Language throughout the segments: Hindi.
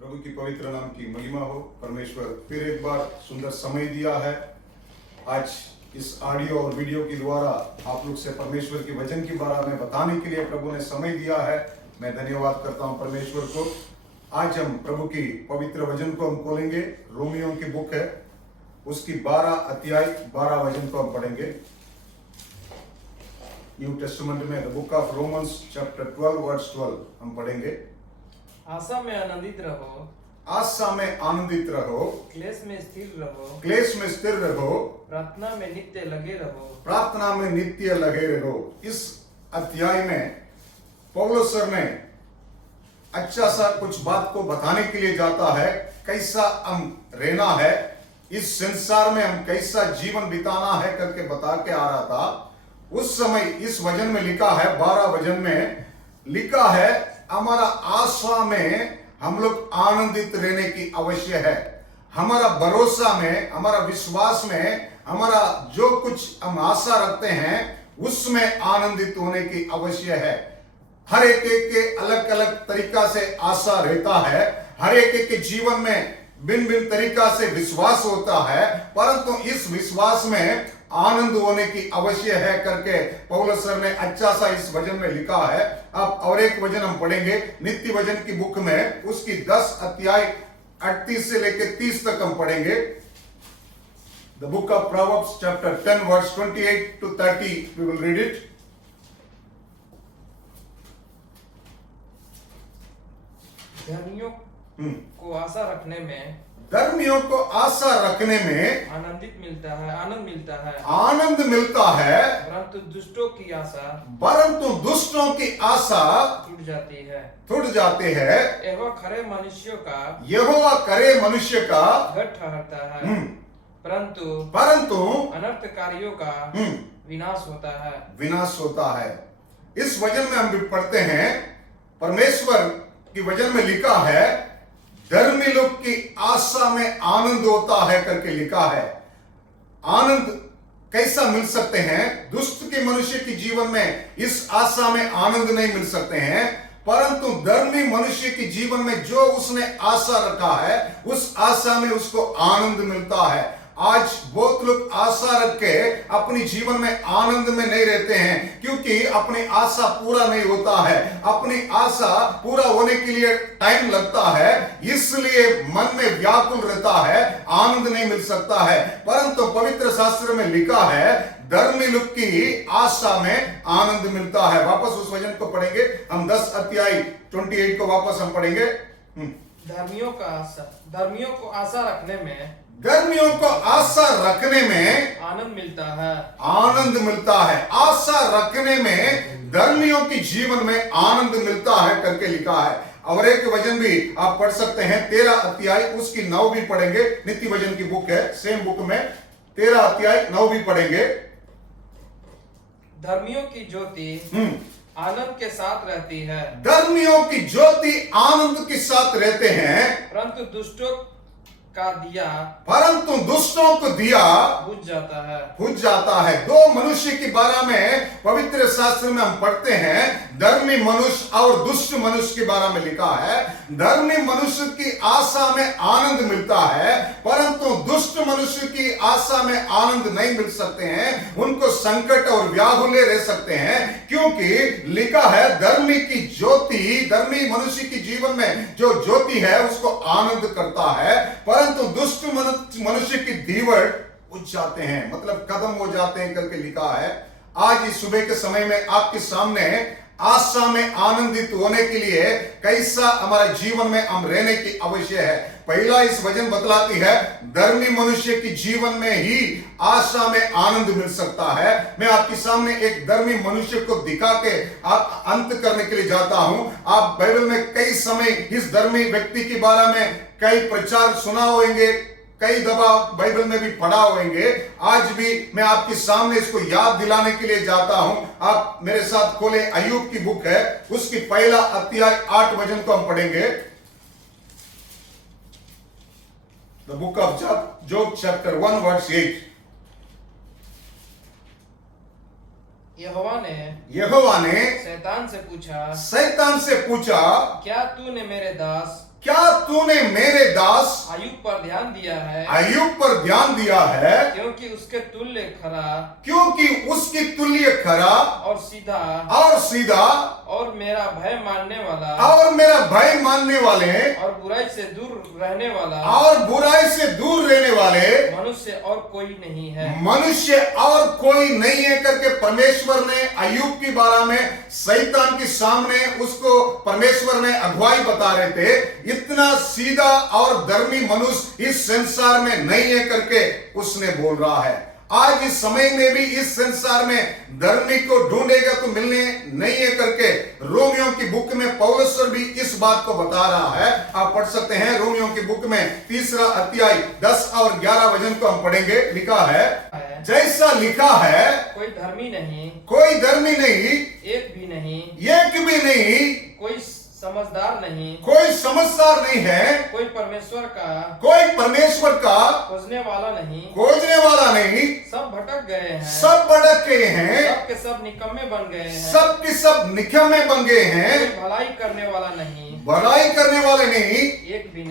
प्रभु की पवित्र नाम की महिमा हो। परमेश्वर फिर एक बार सुंदर समय दिया है। आज इस ऑडियो और वीडियो के द्वारा आप लोग से परमेश्वर के वचन के बारे में बताने के लिए प्रभु ने समय दिया है। मैं धन्यवाद करता हूं परमेश्वर को। आज हम प्रभु की पवित्र वचन को हम खोलेंगे। रोमियो की बुक है, उसकी 12 अध्याय 12 वचन को हम पढ़ेंगे। न्यू टेस्टामेंट में the book of Romans chapter 12 verse 12 हम पढ़ेंगे। आशा में आनंदित रहो, आशा में आनंदित रहो, क्लेश में स्थिर रहो, क्लेश में स्थिर रहो, प्रार्थना में नित्य लगे रहो। प्रार्थना में नित्य लगे रहो। इस अध्याय में पौलुस सर ने अच्छा सा कुछ बात को बताने के लिए जाता है। कैसा हम रहना है, इस संसार में हम कैसा जीवन बिताना है करके बता के आ रहा था। उस समय इस वचन में लिखा है, 12 वचन में लिखा है, हमारा आशा में हम लोग आनंदित रहने की आवश्यक है। हमारा भरोसा में, हमारा विश्वास में, हमारा जो कुछ हम आशा रखते हैं उसमें आनंदित होने की आवश्यक है। हर एक के अलग अलग तरीका से आशा रहता है। हर एक के जीवन में भिन्न भिन्न तरीका से विश्वास होता है, परंतु इस विश्वास में आनंद होने की आवश्यक है करके पौलुस सर ने अच्छा सा इस वचन में लिखा है। अब और एक वचन हम पढ़ेंगे नित्य वचन की बुक में, उसकी 10 अध्याय 38 से लेकर 30 तक हम पढ़ेंगे। The book of Proverbs chapter 10 verse 28 to 30 we will read it. धर्मियों को आशा रखने में, धर्मियों को आशा रखने में आनंद मिलता है, आनंद मिलता है, परंतु दुष्टों की आशा परंतु दुष्टों की आशा टूट जाती है। टूट जाते हैं। यहोवा खरे मनुष्यों का यहोवा करे मनुष्य का घर ठहरता है, परंतु अनर्थकारियों का विनाश होता है। विनाश होता है। इस वचन में हम भी पढ़ते हैं, परमेश्वर की वचन में लिखा है, धर्मी लोग की आशा में आनंद होता है करके लिखा है। आनंद कैसा मिल सकते हैं? दुष्ट के मनुष्य के जीवन में इस आशा में आनंद नहीं मिल सकते हैं, परंतु धर्मी मनुष्य के जीवन में जो उसने आशा रखा है उस आशा में उसको आनंद मिलता है। आज बहुत लोग आशा रख के अपनी जीवन में आनंद में नहीं रहते हैं, क्योंकि अपनी आशा पूरा नहीं होता है। अपनी आशा पूरा होने के लिए टाइम लगता है, इसलिए मन में व्याकुल रहता है, आनंद नहीं मिल सकता है। परंतु पवित्र शास्त्र में लिखा है, धर्मी लोग की आशा में आनंद मिलता है। वापस उस वचन को पढ़ेंगे हम, 10 अध्याय 28 को वापस हम पढ़ेंगे। धर्मियों को आशा रखने में, धर्मियों को आशा रखने में आनंद मिलता है, आनंद मिलता है। आशा रखने में धर्मियों की जीवन में आनंद मिलता है करके लिखा है। और एक वचन भी आप पढ़ सकते हैं, 13 अध्याय उसकी 9 भी पढ़ेंगे। नित्य वचन की बुक है, सेम बुक में 13 अध्याय 9 भी पढ़ेंगे। धर्मियों की ज्योति आनंद के साथ रहती है, धर्मियों की ज्योति आनंद के साथ रहते हैं, परंतु दुष्टों का दिया, परंतु दुष्टों को दिया बुझ जाता है। बुझ जाता है। दो मनुष्य के बारे में पवित्र शास्त्र में हम पढ़ते हैं, धर्मी मनुष्य और दुष्ट मनुष्य के बारे में लिखा है। धर्मी मनुष्य की आशा में आनंद मिलता है, परंतु दुष्ट मनुष्य की आशा में आनंद नहीं मिल सकते हैं। उनको संकट और व्याकुले रह सकते हैं, क्योंकि लिखा है, धर्मी की ज्योति, धर्मी मनुष्य की जीवन में जो ज्योति है उसको आनंद करता है, परंतु दुष्ट मनुष्य की दीवट बुझ जाते हैं, मतलब खत्म हो जाते हैं करके लिखा है। आज इस सुबह के समय में आपके सामने आशा में आनंदित होने के लिए कैसा हमारे जीवन में हम रहने की आवश्यक है। पहला इस वचन बतलाती है, धर्मी मनुष्य की जीवन में ही आशा में आनंद मिल सकता है। मैं आपके सामने एक धर्मी मनुष्य को दिखा के आप अंत करने के लिए जाता हूं। आप बाइबल में कई समय इस धर्मी व्यक्ति के बारे में कई प्रचार सुना होंगे, कई दफा बाइबल में भी पढ़ा होंगे। आज भी मैं आपके सामने इसको याद दिलाने के लिए जाता हूं। आप मेरे साथ खोले, अय्यूब की बुक है, उसकी पहला अध्याय 8 वचन को हम पढ़ेंगे। The book of Job chapter 1 verse 8। यहोवा ने शैतान शैतान से पूछा, क्या क्या तूने मेरे दास क्या तूने मेरे दास अय्यूब पर ध्यान दिया है, अय्यूब पर ध्यान दिया है, क्योंकि उसके तुल्य खरा क्योंकि उसकी तुल्य खरा और सीधा और मेरा भय मानने वाला और मेरा भय मानने वाले और बुराई से दूर रहने वाला और बुराई से दूर रहने वाले मनुष्य और कोई नहीं है। मनुष्य और कोई नहीं है करके परमेश्वर ने अय्यूब की बारे में शैतान के सामने उसको परमेश्वर ने अगुवाई बता रहे थे। इतना सीधा और धर्मी मनुष्य इस संसार में नहीं है करके उसने बोल रहा है। आज इस समय में भी इस संसार में धर्मी को ढूंढेगा तो मिलने नहीं है करके रोमियो की बुक में पौलुस भी इस बात को बता रहा है। आप पढ़ सकते हैं रोमियो की बुक में 3 अध्याय 10 और 11 वचन को हम पढ़ेंगे। लिखा है, जैसा लिखा है, कोई धर्मी नहीं, कोई धर्मी नहीं, एक भी नहीं, कोई समझदार नहीं, कोई समझदार नहीं है, कोई परमेश्वर का खोजने वाला नहीं, सब भटक गए हैं, सब भटक गए हैं, सब के सब निकम्मे बन गए हैं, सब के सब निकम्मे बन गए हैं, कोई भलाई करने वाला नहीं, भलाई करने वाले नहीं, एक भी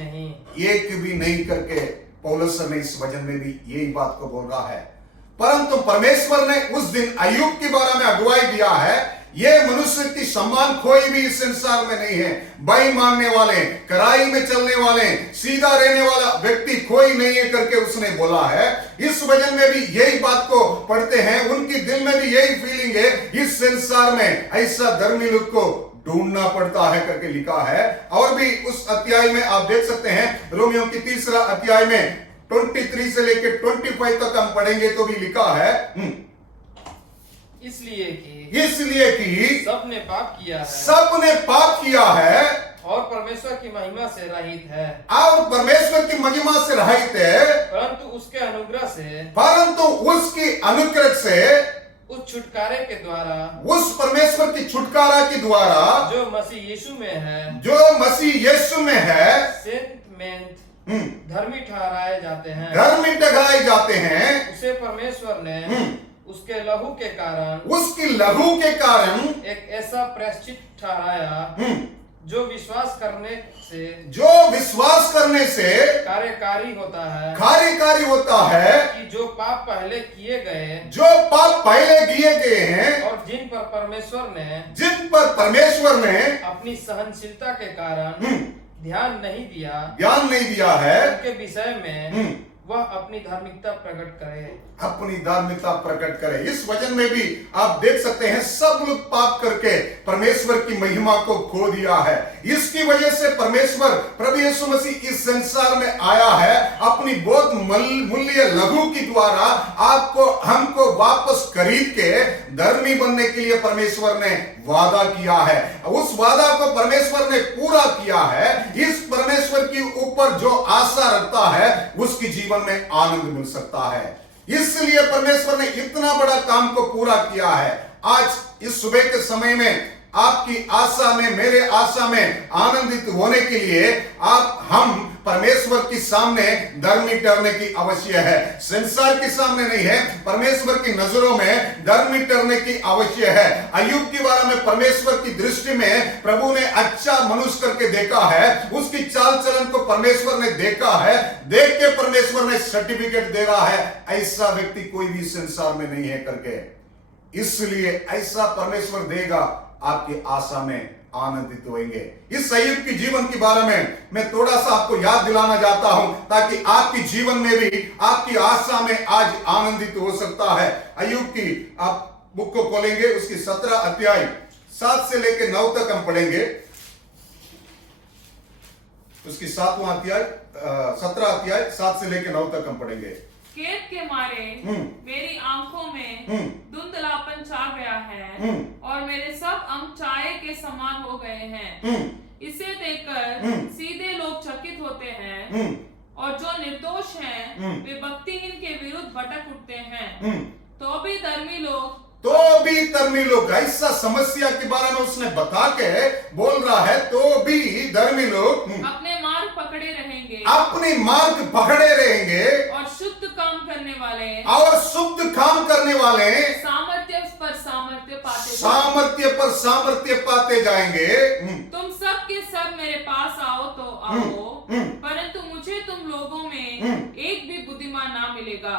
नहीं करके पौलुस ने इस वचन में भी यही बात को बोल रहा है। परंतु परमेश्वर ने उस दिन अय्यूब के बारे में अगुवाई दिया है। ये मनुष्य की सम्मान कोई भी इस संसार में नहीं है। भय मानने वाले, कड़ाई में चलने वाले, सीधा रहने वाला व्यक्ति कोई नहीं है करके उसने बोला है। इस वचन में भी यही बात को पढ़ते हैं, उनकी दिल में भी यही फीलिंग है, इस संसार में ऐसा धर्मी लोग को ढूंढना पड़ता है करके लिखा है। और भी उस अध्याय में आप देख सकते हैं, रोमियो की 3 अध्याय में 23 से लेकर 25 तक हम पढ़ेंगे तो भी लिखा है, इसलिए कि सबने पाप किया है और परमेश्वर की महिमा से रहित है, और परमेश्वर की महिमा से रहित है, परंतु उसकी अनुग्रह से उस छुटकारे के द्वारा, उस परमेश्वर की छुटकारा के द्वारा जो मसीह यीशु में है, धर्मी ठहराए जाते हैं, उसे परमेश्वर ने उसके उसकी लहू के कारण एक ऐसा प्रायश्चित ठहराया जो विश्वास करने से कार्यकारी होता है कि जो पाप पहले किए गए हैं और जिन पर परमेश्वर ने अपनी सहनशीलता के कारण ध्यान नहीं दिया है, उनके विषय में वह अपनी धार्मिकता प्रकट करे। इस वचन में भी आप देख सकते हैं, सब लोग पाप करके परमेश्वर की महिमा को खो दिया है। इसकी वजह से परमेश्वर प्रभु यीशु मसीह इस संसार में आया है, अपनी बहुत मूल्य लहू के द्वारा आपको हमको वापस खरीद के धर्मी बनने के लिए परमेश्वर ने वादा किया है। उस वादा को परमेश्वर ने पूरा किया है। इस परमेश्वर के ऊपर जो आशा रखता है उसकी जीवन में आनंद मिल सकता है। इसलिए परमेश्वर ने इतना बड़ा काम को पूरा किया है। आज इस सुबह के समय में आपकी आशा में, मेरे आशा में आनंदित होने के लिए हम परमेश्वर के सामने धर्मी ठहरने की आवश्यक है। संसार के सामने नहीं है, परमेश्वर की नजरों में धर्मी ठहरने की आवश्यक है। अय्यूब के बारे में परमेश्वर की दृष्टि में प्रभु ने अच्छा मनुष्य करके देखा है, उसकी चाल चलन को परमेश्वर ने देखा है, देख के परमेश्वर ने सर्टिफिकेट दे रहा है, ऐसा व्यक्ति कोई भी संसार में नहीं है करके। इसलिए ऐसा परमेश्वर देगा, आपकी आशा में आनंदित होंगे। इस अय्यूब की जीवन के बारे में मैं थोड़ा सा आपको याद दिलाना चाहता हूं, ताकि आपकी जीवन में भी आपकी आशा में आज आनंदित हो सकता है। अय्यूब की आप बुक को खोलेंगे, उसकी 17 अध्याय 7 से लेकर 9 तक हम पढ़ेंगे। उसकी 7वां अध्याय 17 अध्याय 7 से लेकर 9 तक हम पढ़ेंगे। खेद के मारे मेरी आंखों में धुंधलापन छा गया है और मेरे सब अंग चाय के समान हो गए हैं। इसे देखकर सीधे लोग चकित होते हैं और जो निर्दोष हैं वे भक्तिहीन के विरुद्ध भटक उठते हैं। तो भी धर्मी लोग ऐसा समस्या के बारे में उसने बता के बोल रहा है, तो भी धर्मी लोग अपने मार्ग पकड़े रहेंगे और शुद्ध काम करने वाले सामर्थ्य पर सामर्थ्य सामर्थ्य पर सामर्थ्य पाते जाएंगे। तुम सब के सब मेरे पास आओ तो आओ, परंतु मुझे तुम लोगों में एक भी बुद्धिमान ना मिलेगा।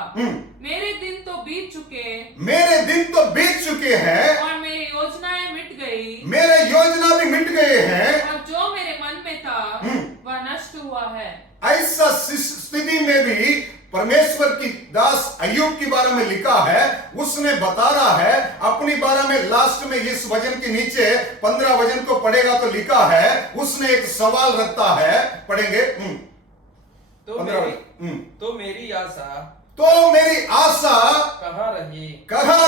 मेरे दिन तो बीत चुके, मेरे दिन तो बीत चुके हैं, और मेरी योजनाएं मिट गई, मेरे योजना भी मिट गए हैं। और जो मेरे मन में था वह नष्ट हुआ है। ऐसा स्थिति में भी परमेश्वर की दास अय्यूब के बारे में लिखा है, उसने बता रहा है अपनी बारे में। लास्ट में इस वचन के नीचे 15 वचन को पढ़ेगा तो लिखा है, उसने एक सवाल रखता है, पढ़ेंगे। तो 15 मेरी आशा कहाँ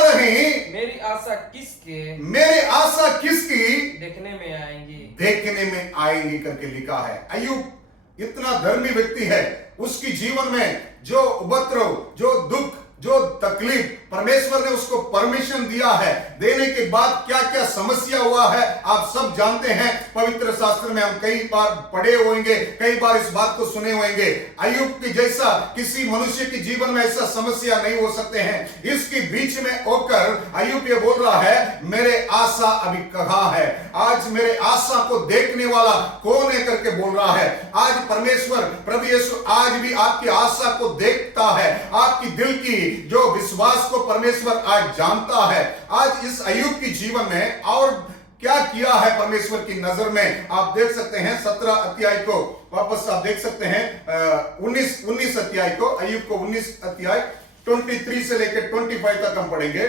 रही, मेरी आशा किसके, मेरी आशा किसकी देखने में आएंगी, देखने में आएंगी करके लिखा है। अय्यूब इतना धर्मी व्यक्ति है, उसकी जीवन में जो उपद्रव, जो दुख, जो तकलीफ, परमेश्वर ने उसको परमिशन दिया है, देने के बाद क्या क्या समस्या हुआ है आप सब जानते हैं। पवित्र शास्त्र में हम कई बार पढ़े होंगे, कई बार इस बात को सुने होंगे। अय्यूब के जैसा किसी मनुष्य के जीवन में ऐसा समस्या नहीं हो सकते हैं। इसके बीच में होकर अय्यूब ये बोल रहा है, मेरे आशा अभी कहाँ है, आज मेरे आशा को देखने वाला कौन है करके बोल रहा है। आज परमेश्वर प्रभु यीशु आज भी आपकी आशा को देखता है, आपकी दिल की जो विश्वास को परमेश्वर आज जानता है। आज इस अय्यूब की जीवन में और क्या किया है परमेश्वर की नजर में, आप देख सकते हैं। 17 अध्याय को वापस आप देख सकते हैं, 19 अध्याय को, अय्यूब को 19 अध्याय 23 से लेकर 25 तक हम पढ़ेंगे।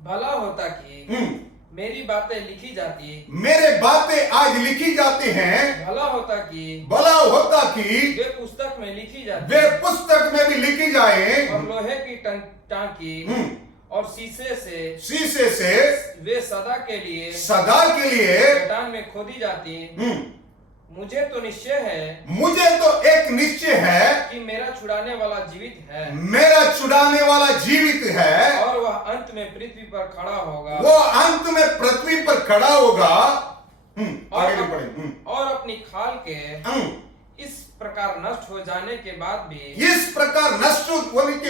भला होता कि मेरी बातें लिखी जाती, मेरे बातें आज लिखी जाती हैं, भला होता कि वे पुस्तक में लिखी जाती, वे पुस्तक में भी लिखी जाए, और लोहे की टांकी और शीशे से वे सदा के लिए चट्टान में खोदी जाती। मुझे तो एक निश्चय है कि मेरा छुड़ाने वाला जीवित है, और वह अंत में पृथ्वी पर खड़ा होगा, और अपनी खाल के इस प्रकार नष्ट हो जाने के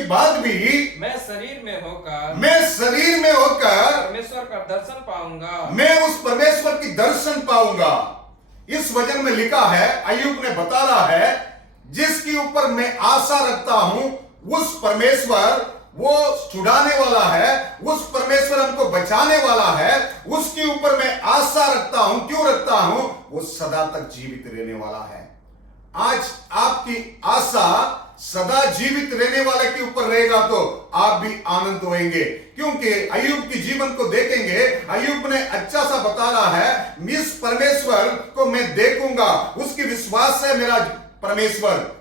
बाद भी मैं शरीर में होकर परमेश्वर का दर्शन पाऊंगा, मैं उस परमेश्वर की दर्शन पाऊंगा। इस वचन में लिखा है, अय्यूब ने बता रहा है, जिसके ऊपर मैं आशा रखता हूं उस परमेश्वर वो छुड़ाने वाला है, उस परमेश्वर हमको बचाने वाला है, उसके ऊपर मैं आशा रखता हूं। क्यों रखता हूं? वो सदा तक जीवित रहने वाला है। आज आपकी आशा सदा जीवित रहने वाले के ऊपर रहेगा तो आप भी आनंद होंगे, क्योंकि अय्यूब के जीवन को देखेंगे। अय्यूब ने अच्छा सा बता रहा है, इस परमेश्वर को मैं देखूंगा, उसकी विश्वास है मेरा परमेश्वर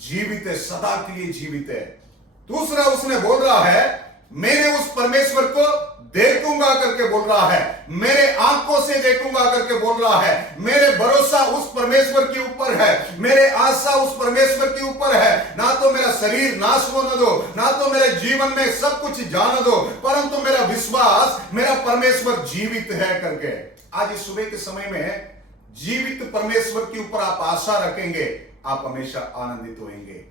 जीवित है, सदा के लिए जीवित है। दूसरा उसने बोल रहा है, मैंने उस परमेश्वर को देखूंगा करके बोल रहा है, मेरे आंखों से देखूंगा करके बोल रहा है। मेरे भरोसा उस परमेश्वर के ऊपर है, मेरे आशा उस परमेश्वर के ऊपर है। ना तो मेरा शरीर नाश होने दो, ना तो मेरे जीवन में सब कुछ जाने दो, परंतु मेरा विश्वास मेरा परमेश्वर जीवित है करके। आज इस सुबह के समय में जीवित परमेश्वर के ऊपर आप आशा रखेंगे, आप हमेशा आनंदित होंगे।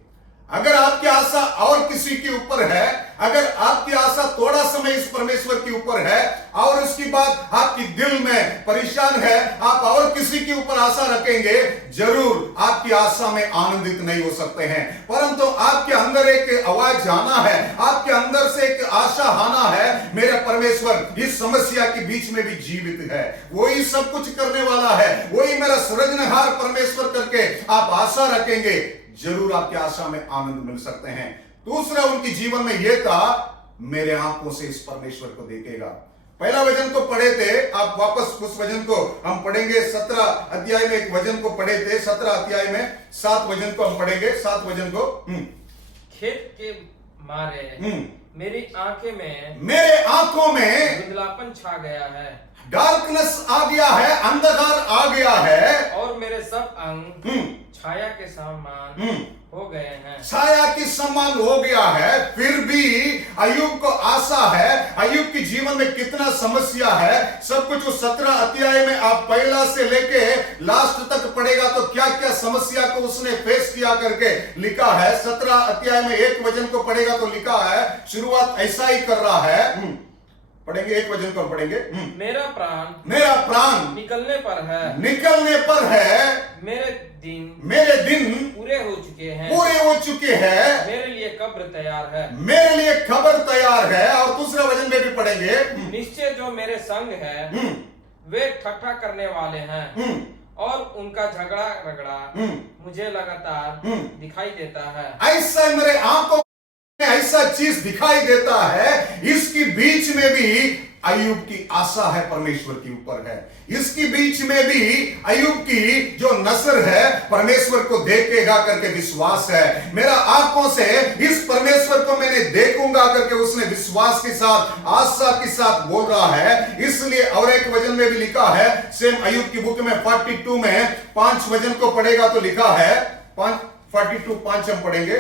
अगर आपकी आशा और किसी के ऊपर है, अगर आपकी आशा थोड़ा समय इस परमेश्वर के ऊपर है और उसके बाद आपकी दिल में परेशान है, आप और किसी के ऊपर आशा रखेंगे, जरूर आपकी आशा में आनंदित नहीं हो सकते हैं। परंतु आपके अंदर एक आवाज आना है, आपके अंदर से एक आशा आना है, मेरा परमेश्वर इस समस्या के बीच में भी जीवित है, वही सब कुछ करने वाला है, वही मेरा सृजनहार परमेश्वर करके आप आशा रखेंगे, जरूर आपकी आशा में आनंद मिल सकते हैं। दूसरा उनके जीवन में यह था, मेरे आंखों से इस परमेश्वर को देखेगा। पहला वचन को पढ़े थे, आप वापस उस वचन को हम पढ़ेंगे। 17 अध्याय में एक वचन को पढ़े थे, 17 अध्याय में 7 वचन को हम पढ़ेंगे। 7 वचन को, खेत के मारे मेरी आंखों में धुंधलापन छा गया है, डार्कनेस आ गया है, अंधकार आ गया है, और मेरे सब अंग छाया के समान हो गए हैं, छाया के समान हो गया है। फिर भी अय्यूब को आशा है। अय्यूब के जीवन में कितना समस्या है, सब कुछ उस 17 अध्याय में आप पहला से लेके लास्ट तक पढ़ेगा तो क्या क्या समस्या को उसने फेस किया करके लिखा है। 17 अध्याय में एक वचन को पढ़ेगा तो लिखा है, शुरुआत ऐसा ही कर रहा है, पढ़ेंगे, एक वचन को हम पढ़ेंगे। मेरा प्राण मेरा प्राण निकलने पर है, निकलने पर है, मेरे दिन पूरे हो चुके हैं, पूरे हो चुके हैं, मेरे लिए कब्र तैयार है, मेरे लिए खबर तैयार है। और दूसरा वचन में भी पढ़ेंगे, निश्चय जो मेरे संग है वे ठट्ठा करने वाले हैं और उनका झगड़ा रगड़ा मुझे लगातार दिखाई देता है। ऐसा मेरे आंखों में ऐसा चीज दिखाई देता है, इसकी बीच में भी अय्यूब की आशा है परमेश्वर के ऊपर है। इसकी बीच में भी अय्यूब की जो नजर है परमेश्वर को देखेगा करके विश्वास है। मेरा आंखों से इस परमेश्वर को मैंने देखूंगा करके उसने विश्वास के साथ, आशा के साथ बोल रहा है। इसलिए और एक वचन में भी लिखा है, सेम अय्यूब की बुक में 42 में 5 वचन को पढ़ेगा तो लिखा है, 5 हम पढ़ेंगे,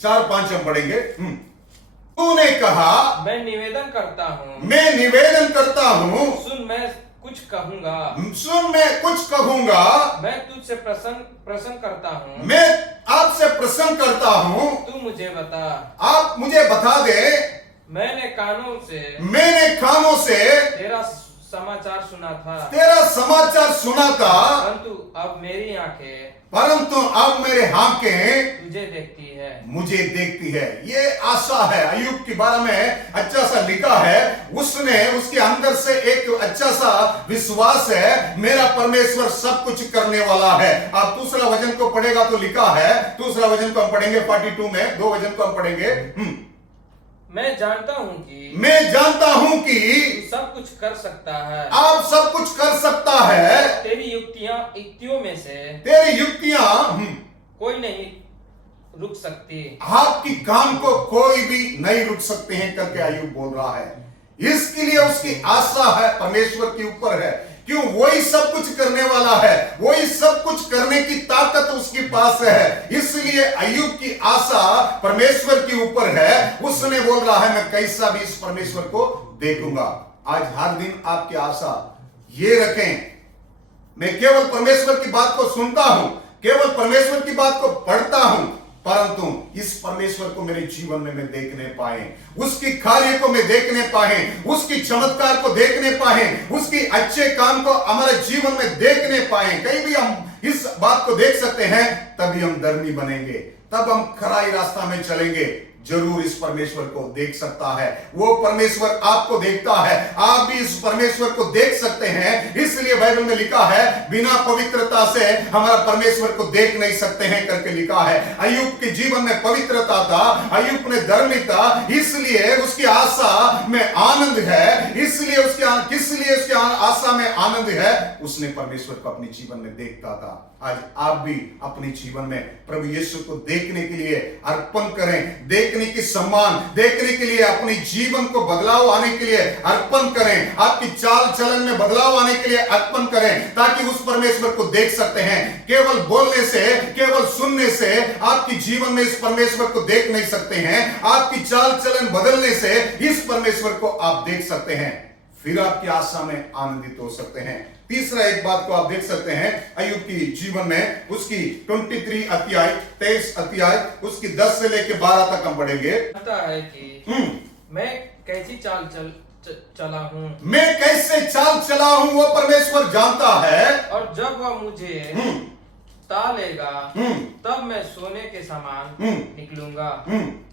4-5 हम पढ़ेंगे। तूने कहा मैं निवेदन करता हूँ, मैं निवेदन करता हूँ, सुन मैं कुछ कहूंगा, सुन मैं कुछ कहूंगा, मैं तुझसे प्रसन्न करता हूँ, मैं आपसे प्रसन्न करता हूँ, तू मुझे बता, आप मुझे बता दे। मैंने कानों से तेरा समाचार सुना था, तेरा समाचार सुना था, परंतु अब मेरे आंखें तुझे देखती है, मुझे देखती है। ये आशा है। अय्यूब के बारे में अच्छा सा लिखा है, उसने उसके अंदर से एक अच्छा सा विश्वास है, मेरा परमेश्वर सब कुछ करने वाला है। आप दूसरा वचन को पढ़ेगा तो लिखा है, दूसरा वचन को हम पढ़ेंगे 42 में, 2 वचन को हम पढ़ेंगे। मैं जानता हूं कि तू सब कुछ कर सकता है, आप सब कुछ कर सकता है, तेरी युक्तियों में से तेरी युक्तियां कोई नहीं रुक सकती, आपकी काम को कोई भी नहीं रुक सकते हैं करके अय्यूब बोल रहा है। इसके लिए उसकी आशा है परमेश्वर के ऊपर है। क्यों? वही सब कुछ करने वाला है, वही सब कुछ करने की ताकत उसके पास है। इसलिए अय्यूब की आशा परमेश्वर के ऊपर है। उसने बोल रहा है मैं कैसा भी इस परमेश्वर को देखूंगा। आज हर दिन आपकी आशा ये रखें, मैं केवल परमेश्वर की बात को सुनता हूं, केवल परमेश्वर की बात को पढ़ता हूं, परंतु इस परमेश्वर को मेरे जीवन में मैं देखने पाए, उसकी कार्य को मैं देखने पाए, उसकी चमत्कार को देखने पाए, उसकी अच्छे काम को हमारे जीवन में देखने पाए। कहीं भी हम इस बात को देख सकते हैं, तभी हम धर्मी बनेंगे, तब हम खराई रास्ता में चलेंगे। जरूर इस परमेश्वर को देख सकता है, वो परमेश्वर आपको देखता है, आप भी इस परमेश्वर को देख सकते हैं। इसलिए बाइबल में लिखा है बिना पवित्रता से हमारा परमेश्वर को देख नहीं सकते हैं करके लिखा है। अय्यूब के जीवन में पवित्रता था, अय्यूब ने धर्मी था, इसलिए उसकी आशा में आनंद है। इसलिए उसकी आशा में आनंद है, उसने परमेश्वर को अपने जीवन में देखता था। आज आप भी अपने जीवन में प्रभु यीशु को देखने के लिए अर्पण करें, देखने की सम्मान, देखने के लिए अपने जीवन को बदलाव आने के लिए अर्पण करें, आपकी चाल चलन में बदलाव आने के लिए अर्पण करें, ताकि उस परमेश्वर को देख सकते हैं। केवल बोलने से, केवल सुनने से आपकी जीवन में इस परमेश्वर को देख नहीं सकते हैं। आपकी चाल चलन बदलने से इस परमेश्वर को आप देख सकते हैं, फिर आपकी आशा में आनंदित हो सकते हैं। तीसरा एक बात को आप देख सकते हैं अय्यूब की जीवन में, उसकी 23 अध्याय उसकी 10 से लेके 12 तक हम पढ़ेंगे। पता है कि मैं कैसी चाल चला हूँ, मैं कैसे चाल चला हूँ वो परमेश्वर जानता है। और जब वह मुझे लेगा तब मैं सोने के समान निकलूंगा।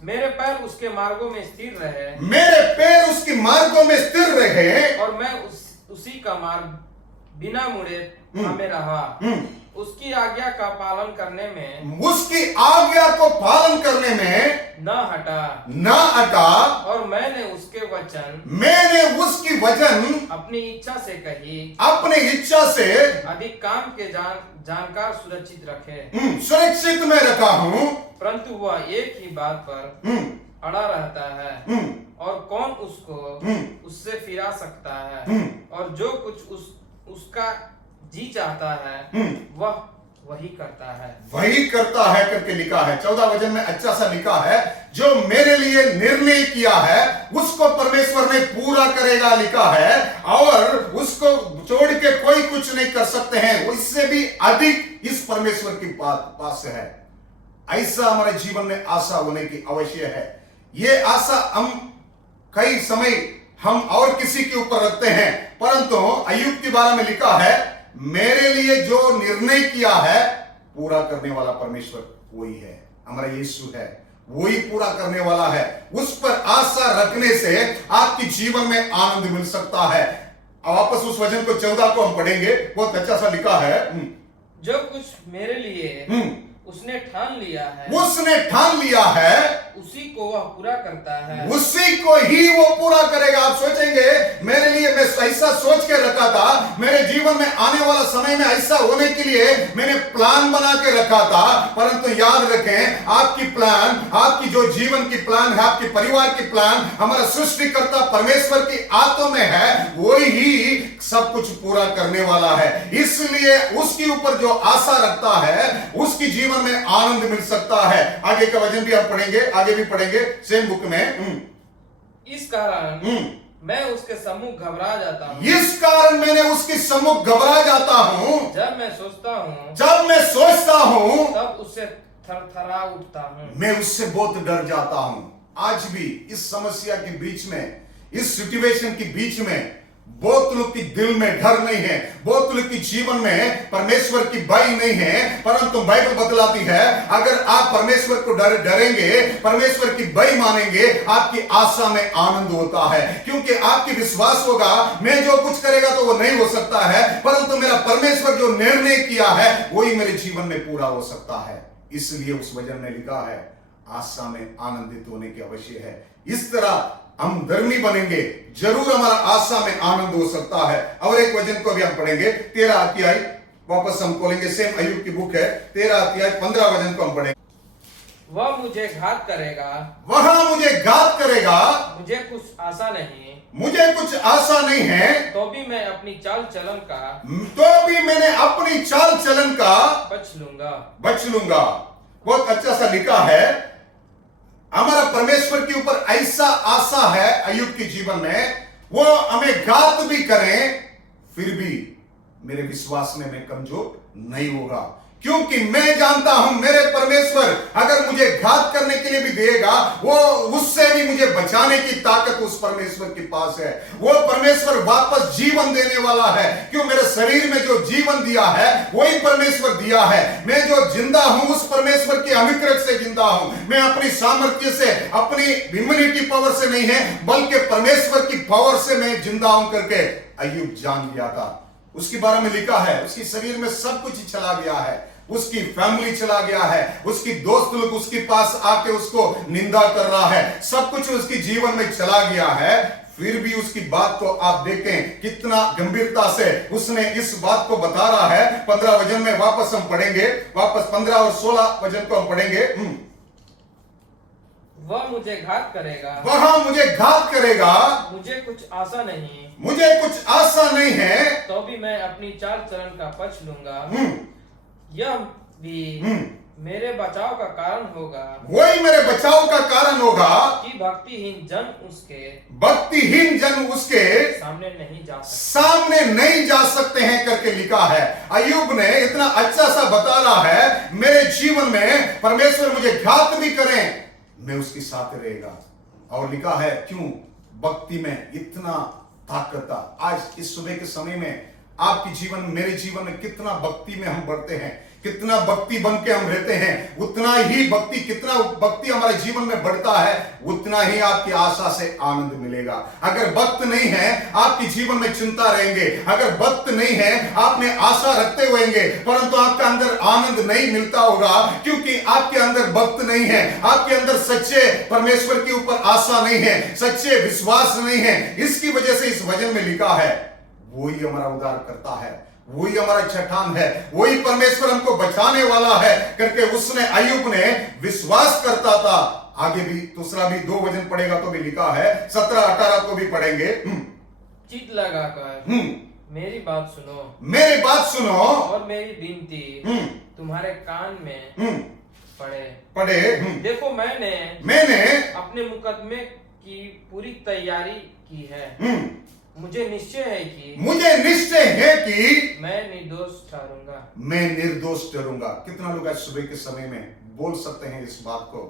मेरे पैर उसके मार्गों में स्थिर रहे, मेरे पैर उसके मार्गों में स्थिर रहे, और मैं उसी का मार्ग बिना मुड़े थामे रहा। उसकी आज्ञा का पालन करने में, उसकी आज्ञा को पालन करने में न हटा, और मैंने उसकी वचन अपनी इच्छा से कही, अपनी इच्छा से अधिक काम के जानकार सुरक्षित रखे, सुरक्षित में रखा हूँ। परंतु वह एक ही बात पर अड़ा रहता है, और कौन उससे फिरा सकता है, और जो कुछ उसका जी चाहता है वही करता है करके लिखा है। 14 वचन में अच्छा सा लिखा है, जो मेरे लिए निर्णय किया है उसको परमेश्वर ने पूरा करेगा लिखा है, और उसको छोड़ के कोई कुछ नहीं कर सकते हैं। उससे भी अधिक इस परमेश्वर की पास है। ऐसा हमारे जीवन में आशा होने की आवश्यक है। ये आशा हम कई समय हम और किसी के ऊपर रखते हैं, परंतु अय्यूब के बारे में लिखा है, मेरे लिए जो निर्णय किया है पूरा करने वाला परमेश्वर वही है, हमारा यीशु है, वही पूरा करने वाला है। उस पर आशा रखने से आपके जीवन में आनंद मिल सकता है। वापस उस वचन को 14 को हम पढ़ेंगे, बहुत अच्छा सा लिखा है। जो कुछ मेरे लिए उसने ठान लिया है, उसने ठान लिया है, उसी को वह पूरा करता है, उसी को ही वो पूरा करेगा। आप सोचेंगे मेरे लिए, मैं ऐसा सोच के रखा था, मेरे जीवन में आने वाला समय में ऐसा होने के लिए मैंने प्लान बना के रखा था, परंतु याद रखें आपकी प्लान, आपकी जो जीवन की प्लान है, आपके परिवार की प्लान हमारा सृष्टिकर्ता परमेश्वर की आत्मा में है, वही ही सब कुछ पूरा करने वाला है। इसलिए उसके ऊपर जो आशा रखता है उसकी जीवन में आनंद मिल सकता है। आगे का वचन भी आप पढ़ेंगे, आगे भी पढ़ेंगे सेम बुक में। इस कारण मैं उसके सम्मुख घबरा जाता हूँ, इस कारण मैंने उसके सम्मुख घबरा जाता हूँ, जब मैं सोचता हूँ तब तब उससे थरथरा उठता हूँ, मैं उससे बहुत डर जाता हूं। आज भी इस समस्या के बीच में, इस सिचुएशन के बीच में बहुत लोग की दिल में डर नहीं है, बहुत लोग की जीवन में परमेश्वर की भय नहीं है, परंतु बाइबल बतलाती है अगर आप परमेश्वर को डरेंगे, परमेश्वर की भय मानेंगे, आपकी आशा में आनंद होता है, क्योंकि आपकी विश्वास होगा मैं जो कुछ करेगा तो वो नहीं हो सकता है, परंतु मेरा परमेश्वर जो निर्णय किया है वही मेरे जीवन में पूरा हो सकता है। इसलिए उस वचन में लिखा है आशा में आनंदित होने की आवश्यक है। इस तरह हम धर्मी बनेंगे, जरूर हमारा आशा में आनंद हो सकता है। और एक वचन को भी हम पढ़ेंगे, 13 अध्याय, वापस हम खोलेंगे, सेम अय्यूब की बुक है, 13 अध्याय 15 वचन को हम पढ़ेंगे। वह मुझे घात करेगा, वहां मुझे घात करेगा, मुझे कुछ आशा नहीं, मुझे कुछ आशा नहीं है, तो भी मैं अपनी चाल चलन का तो भी मैंने अपनी चाल चलन का बच लूंगा। बहुत अच्छा सा लिखा है। हमारा परमेश्वर के ऊपर ऐसा आशा है अय्यूब के जीवन में, वो हमें घात भी करें फिर भी मेरे विश्वास में मैं कमजोर नहीं होगा, क्योंकि मैं जानता हूं मेरे परमेश्वर अगर मुझे घात करने के लिए भी देगा, वो उससे भी मुझे बचाने की ताकत उस परमेश्वर के पास है। वो परमेश्वर वापस जीवन देने वाला है, क्यों मेरे शरीर में जो जीवन दिया है वही परमेश्वर दिया है। मैं जो जिंदा हूं उस परमेश्वर के अनुग्रह से जिंदा हूं, मैं अपनी सामर्थ्य से, अपनी इम्यूनिटी पावर से नहीं है, बल्कि परमेश्वर की पावर से मैं जिंदा हूं करके अय्यूब जान लिया था। उसके बारे में लिखा है उसके शरीर में सब कुछ चला गया है, उसकी फैमिली चला गया है, उसकी दोस्त लोग उसके पास आके उसको निंदा कर रहा है, सब कुछ उसके जीवन में चला गया है, फिर भी उसकी बात को आप देखें कितना गंभीरता से उसने इस बात को बता रहा है। 15 वचन में वापस हम पढ़ेंगे, वापस 15 और 16 वचन को हम पढ़ेंगे। वह मुझे घात करेगा, वहां मुझे घात करेगा, मुझे कुछ आशा नहीं, मुझे कुछ आशा नहीं है, तो भी मैं अपनी चाल चलन का पक्ष लूंगा। यह भी मेरे बचाव का कारण होगा, वही मेरे बचाव का कारण होगा कि भक्तिहीन जन उसके सामने नहीं जा सकते हैं करके लिखा है। अय्यूब ने इतना अच्छा सा बता रहा है, मेरे जीवन में परमेश्वर मुझे घात भी करें मैं उसके साथ रहेगा। और लिखा है क्यों भक्ति में इतना ताकत था। आज इस सुबह के समय में आपके जीवन, मेरे जीवन में कितना भक्ति में हम बढ़ते हैं, कितना भक्ति बन के हम रहते हैं, उतना ही भक्ति, कितना भक्ति हमारे जीवन में बढ़ता है, उतना ही आपकी आशा से आनंद मिलेगा। अगर भक्त नहीं है आपके जीवन में चिंता रहेंगे, अगर भक्त नहीं है आपने आशा रखते हुएंगे परंतु आपका अंदर आनंद नहीं मिलता होगा, क्योंकि आपके अंदर भक्त नहीं है, आपके अंदर सच्चे परमेश्वर के ऊपर आशा नहीं है, सच्चे विश्वास नहीं है। इसकी वजह से इस वचन में लिखा है वही हमारा उद्धार करता है, वही हमारा चट्टान है, वही परमेश्वर हमको बचाने वाला है करके उसने, अय्यूब ने विश्वास करता था। आगे भी दूसरा भी 2 वचन पढ़ेगा तो भी लिखा है, 17-18 को भी पढ़ेंगे। चित लगाकर मेरी बात सुनो और मेरी विनती तुम्हारे कान में पड़े। देखो मैंने अपने मुकदमे की पूरी तैयारी की है, मुझे निश्चय है कि मैं निर्दोष ठहरूंगा। कितना लोग आज सुबह के समय में बोल सकते हैं इस बात को?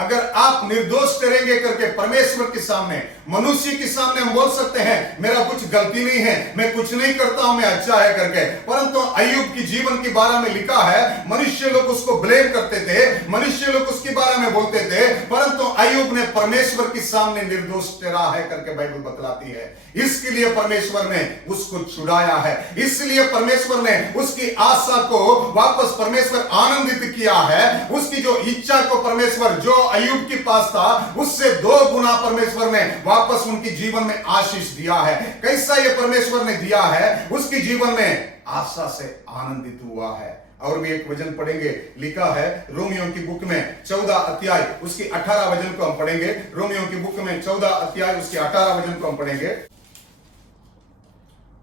अगर आप निर्दोष ठहरेंगे करके परमेश्वर के सामने, मनुष्य के सामने हम बोल सकते हैं मेरा कुछ गलती नहीं है, मैं कुछ नहीं करता हूं, मैं अच्छा है करके। परंतु अय्यूब की जीवन के बारे में लिखा है, मनुष्य लोग उसको ब्लेम करते थे, मनुष्य लोग उसके बारे में बोलते थे, परंतु अय्यूब ने परमेश्वर के सामने निर्दोष ठहरा है करके बाइबल बतलाती है। इसके लिए परमेश्वर ने उसको छुड़ाया है, इसलिए परमेश्वर ने उसकी आशा को वापस परमेश्वर आनंदित किया है। उसकी जो इच्छा को परमेश्वर जो अय्यूब के पास था उससे 2 गुना परमेश्वर ने वापस उनके जीवन में आशीष दिया है। कैसा ये परमेश्वर ने दिया है? उसके जीवन में आशा से आनंदित हुआ है। और भी एक वचन पढ़ेंगे, लिखा है रोमियो की बुक में 14 अध्याय उसकी 18 वचन को हम पढ़ेंगे। रोमियो की बुक में 14 अध्याय उसके 18 वचन को हम पढ़ेंगे।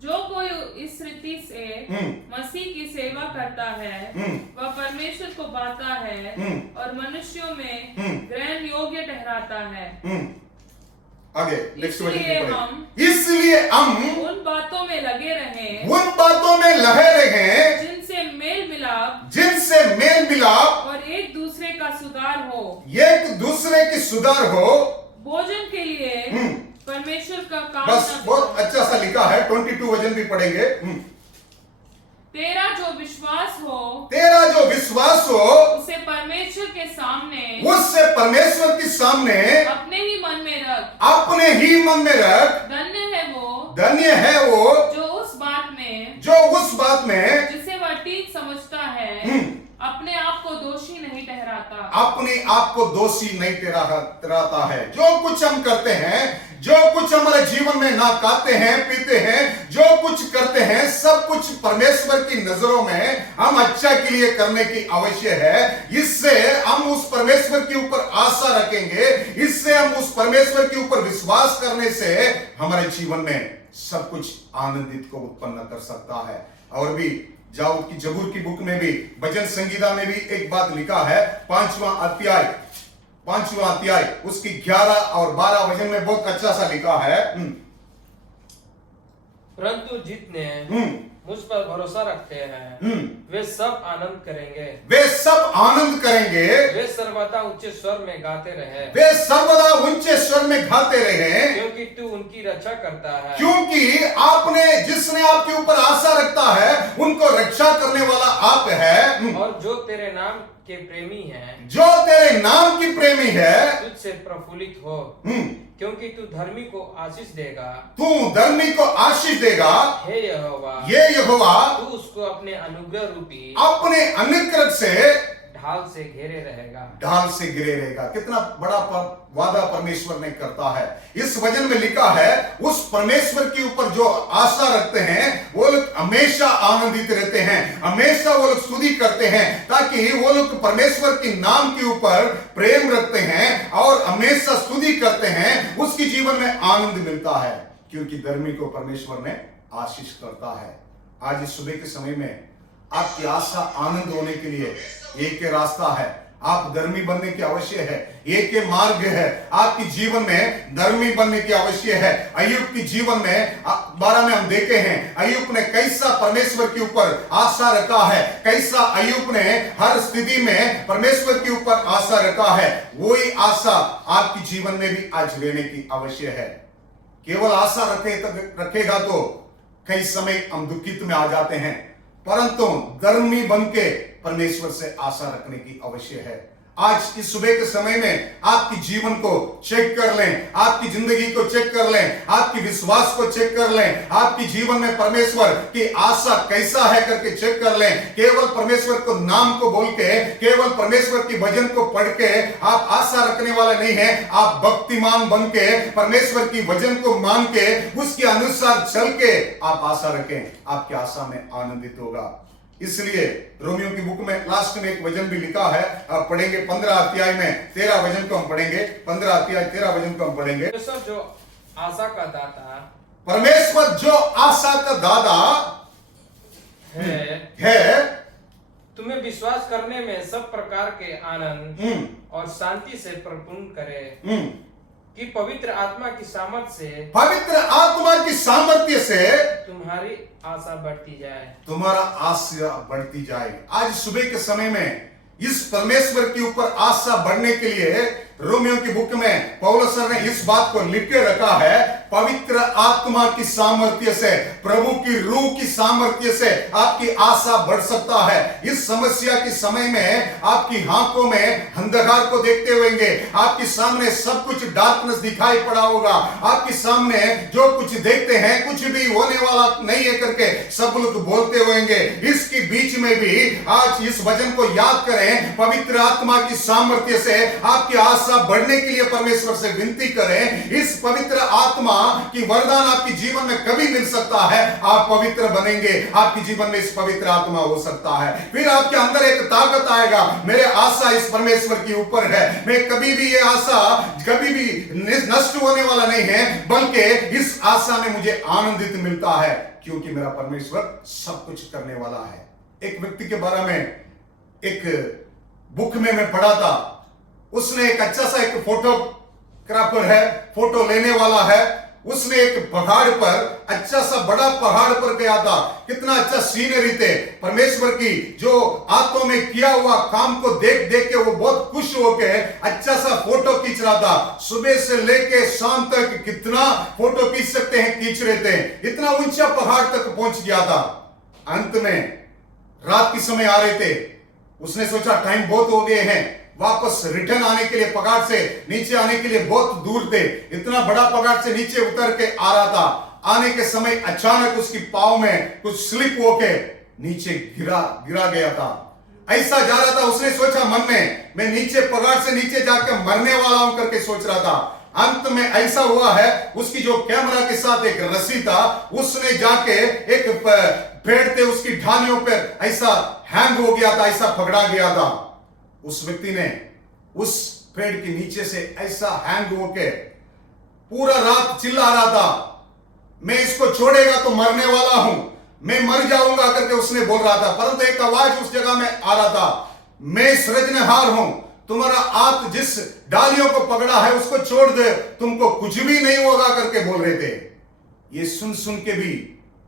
जो कोई इस रीति से मसीह की सेवा करता है वह परमेश्वर को पाता है और मनुष्यों में ग्रहण योग्य ठहराता है। आगे नेक्स्ट वचन इसलिए इसलिए हम उन बातों में लगे रहें, उन बातों में लगे रहें जिनसे मेल मिलाप और एक दूसरे का सुधार हो, एक दूसरे की सुधार हो, भोजन के लिए परमेश्वर का काम बस न बहुत करो। अच्छा सा लिखा है। 22 वचन भी पढ़ेंगे। तेरा जो विश्वास हो उसे परमेश्वर के सामने, उससे परमेश्वर के सामने अपने ही मन में रख। धन्य है वो जो उस बात में जिसे वह ठीक समझता है अपने आप को दोषी नहीं ठहराता। अपने आप को दोषी नहीं ठहराता है। जो कुछ हम करते हैं, जो कुछ हमारे जीवन में ना खाते हैं पीते हैं, जो कुछ करते हैं, सब कुछ परमेश्वर की नजरों में हम अच्छा के लिए करने की आवश्यक है। इससे हम उस परमेश्वर के ऊपर आशा रखेंगे, इससे हम उस परमेश्वर के ऊपर विश्वास करने से हमारे जीवन में सब कुछ आनंदित को उत्पन्न कर सकता है। और भी दाऊद की जबूर की बुक में भी, भजन संगीता में भी एक बात लिखा है, 5वां अध्याय उसकी 11 और 12 वचन में बहुत अच्छा सा लिखा है। परंतु जितने मुझ पर भरोसा रखते हैं वे सब आनंद करेंगे, वे सर्वदा ऊंचे स्वर में गाते रहे, क्योंकि तू उनकी रक्षा करता है। क्योंकि आपने जिसने आपके ऊपर आशा रखता है उनको रक्षा करने वाला आप है। और जो तेरे नाम के प्रेमी हैं, जो तेरे नाम की प्रेमी है, तुझसे प्रफुल्लित हो, क्योंकि तू धर्मी को आशीष देगा। हे यहोवा, तू उसको अपने अनुग्रह से ढाल से घिरे रहेगा। कितना बड़ा वादा परमेश्वर ने करता है। इस वचन में लिखा है उस परमेश्वर के ऊपर जो आशा रखते हैं वो लोग हमेशा आनंदित रहते हैं, हमेशा वो लोग स्तुति करते हैं, ताकि वो लोग परमेश्वर के नाम के ऊपर प्रेम रखते हैं और हमेशा स्तुति करते हैं। उसके जीवन में आनंद मिलता है, क्योंकि धर्मी को परमेश्वर ने आशीष करता है। आज इस सुबह के समय में आपकी आशा आनंद होने के लिए एक ही रास्ता है, आप धर्मी बनने की आवश्यक है। एक ही मार्ग है, आपके जीवन में धर्मी बनने की आवश्यक है। अय्यूब के जीवन में बारे में हम देखे हैं, अय्यूब ने कैसा परमेश्वर के ऊपर आशा रखा है, कैसा अय्यूब ने हर स्थिति में परमेश्वर के ऊपर आशा रखा है। वही आशा आपके जीवन में भी आज लेने की आवश्यक है। केवल आशा रखेगा तो कई समय हम दुखित में आ जाते हैं, परंतु धर्मी बन के परमेश्वर से आशा रखने की आवश्यक है। आज इस सुबह के समय में आपकी जीवन को चेक कर लें, आपकी जिंदगी को चेक कर लें, आपकी विश्वास को चेक कर लें, आपकी जीवन में परमेश्वर की आशा कैसा है करके चेक कर लें। केवल परमेश्वर को नाम को बोल के, केवल परमेश्वर की भजन को पढ़ के आप आशा रखने वाले नहीं है। आप भक्तिमान बन के परमेश्वर की वचन को मान के उसके अनुसार चल के आप आशा रखें, आपकी आशा में आनंदित होगा। इसलिए रोमियो की बुक में लास्ट में एक वचन भी लिखा है, आप पढ़ेंगे 15 अध्याय में 13 वचन को हम पढ़ेंगे। 15 अध्याय 13 वचन को हम पढ़ेंगे। परमेश्वर जो आशा का दाता है, तुम्हें विश्वास करने में सब प्रकार के आनंद और शांति से परिपूर्ण करे, कि पवित्र आत्मा की सामर्थ्य से तुम्हारी आशा बढ़ती जाए। आज सुबह के समय में इस परमेश्वर के ऊपर आशा बढ़ने के लिए रोमियो की बुक में पौलुस सर ने इस बात को लिख के रखा है, पवित्र आत्मा की सामर्थ्य से, प्रभु की रूह की सामर्थ्य से आपकी आशा बढ़ सकता है। इस समस्या के समय में आपकी आंखों में अंधकार को देखते होंगे, आपके सामने सब कुछ डार्कनेस दिखाई पड़ा होगा, आपके सामने जो कुछ देखते हैं कुछ भी होने वाला नहीं है करके सब लोग बोलते होंगे। इसके बीच में भी आज इस वचन को याद करें, पवित्र आत्मा की सामर्थ्य से आपकी आशा बढ़ने के लिए परमेश्वर से विनती करें। इस पवित्र आत्मा की वरदान आपके जीवन में कभी मिल सकता है, आप पवित्र बनेंगे, आपके जीवन में इस पवित्र आत्मा हो सकता है। फिर आपके अंदर एक ताकत आएगा, मेरे आशा इस परमेश्वर के ऊपर है, मैं कभी भी ये आशा कभी भी नष्ट होने वाला नहीं है, बल्कि इस आशा में मुझे आनंदित मिलता है, क्योंकि मेरा परमेश्वर सब कुछ करने वाला है। एक व्यक्ति के बारे में एक बुक में मैं पढ़ा था, उसने एक अच्छा सा एक फोटोग्राफर है, फोटो लेने वाला है, उसने एक पहाड़ पर, अच्छा सा बड़ा पहाड़ पर गया था, कितना अच्छा सीनरी थे, परमेश्वर की जो हाथों में किया हुआ काम को देख देख के वो बहुत खुश होके अच्छा सा फोटो खींच रहा था। सुबह से लेके शाम तक कितना फोटो खींच सकते हैं खींच रहे थे, इतना ऊंचा पहाड़ तक पहुंच गया था। अंत में रात के समय आ रहे थे, उसने सोचा टाइम बहुत हो गए हैं, वापस रिटर्न आने के लिए पहाड़ से नीचे आने के लिए बहुत दूर थे, इतना बड़ा पहाड़ से नीचे उतर के आ रहा था। आने के समय अचानक उसकी पांव में कुछ स्लिप होके नीचे गिरा गया था। ऐसा जा रहा था, उसने सोचा मन में, मैं नीचे पहाड़ से नीचे जाकर मरने वाला हूं करके सोच रहा था। अंत में ऐसा हुआ है, उसकी जो कैमरा के साथ एक रस्सी था, उसने जाके एक पेड़ थे उसकी ढालियों पर ऐसा हैंग हो गया था, ऐसा पकड़ा गया था। उस व्यक्ति ने उस पेड़ के नीचे से ऐसा हैंग होके पूरा रात चिल्ला रहा था, मैं इसको छोड़ेगा तो मरने वाला हूं, मैं मर जाऊंगा करके उसने बोल रहा था। परंतु एक आवाज उस जगह में आ रहा था, मैं सृजनहार हूं, तुम्हारा हाथ जिस डालियों को पकड़ा है उसको छोड़ दे, तुमको कुछ भी नहीं होगा करके बोल रहे थे। ये सुन सुन के भी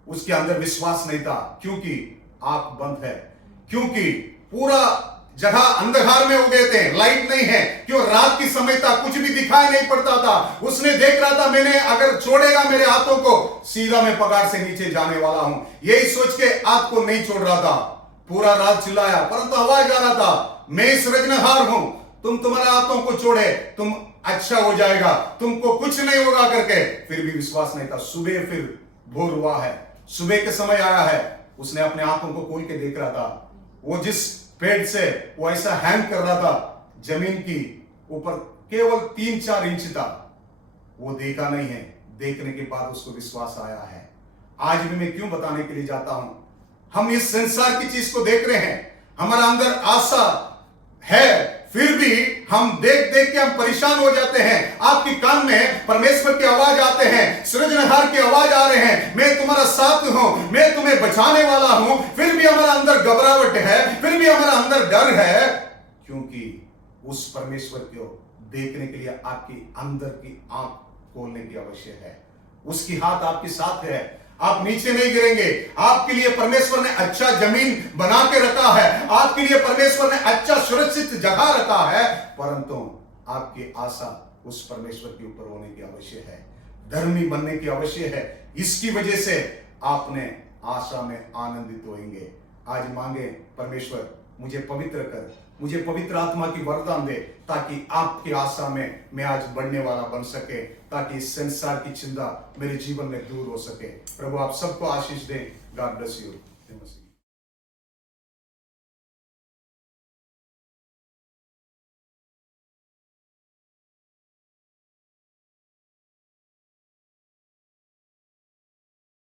उसके अंदर विश्वास नहीं था, क्योंकि आंख बंद है, क्योंकि पूरा जगह अंधकार में हो गए थे, लाइट नहीं है, क्यों रात की समय था, कुछ भी दिखाई नहीं पड़ता था। उसने देख रहा था, मैंने अगर छोड़ेगा मेरे हाथों को, सीधा मैं पहाड़ से नीचे जाने वाला हूं, यही सोच के हाथ को नहीं छोड़ रहा था। पूरा रात चिल्लाया, परंतु आवाज आ रहा था, मैं सृजनहार हूं, तुम तुम्हारे हाथों को छोड़े, तुम अच्छा हो जाएगा, तुमको कुछ नहीं होगा करके। फिर भी विश्वास नहीं था। सुबह फिर भोर हुआ है, सुबह के समय आया है, उसने अपने आंखों को खोल के देख रहा था, वो जिस पेड़ से वो ऐसा हैंग कर रहा था, जमीन की ऊपर केवल 3-4 इंच था, वो देखा नहीं है। देखने के बाद उसको विश्वास आया है। आज भी मैं क्यों बताने के लिए जाता हूं, हम इस संसार की चीज को देख रहे हैं, हमारा अंदर आशा है, फिर भी हम देख देख के हम परेशान हो जाते हैं। आपके कान में परमेश्वर की आवाज आते हैं, सृजनहार की आवाज आ रहे हैं, मैं तुम्हारा साथ हूं, मैं तुम्हें बचाने वाला हूं, फिर भी हमारा अंदर घबराहट है, फिर भी हमारा अंदर डर है, क्योंकि उस परमेश्वर को देखने के लिए आपकी अंदर की आंख खोलने की आवश्यक है। उसकी हाथ आपके साथ है, आप नीचे नहीं गिरेंगे। आपके लिए परमेश्वर ने अच्छा जमीन बना के रखा है, आपके लिए परमेश्वर ने अच्छा सुरक्षित जगह रखा है, परंतु आपकी आशा उस परमेश्वर के ऊपर होने की आवश्यक है, धर्मी बनने की आवश्यक है। इसकी वजह से आपने आशा में आनंदित होंगे। आज मांगे, परमेश्वर मुझे पवित्र कर, मुझे पवित्र आत्मा की वरदान दे, ताकि आपकी आशा में मैं आज बढ़ने वाला बन सके, ताकि इस संसार की चिंता मेरे जीवन में दूर हो सके। प्रभु आप सबको आशीष दें। God bless you.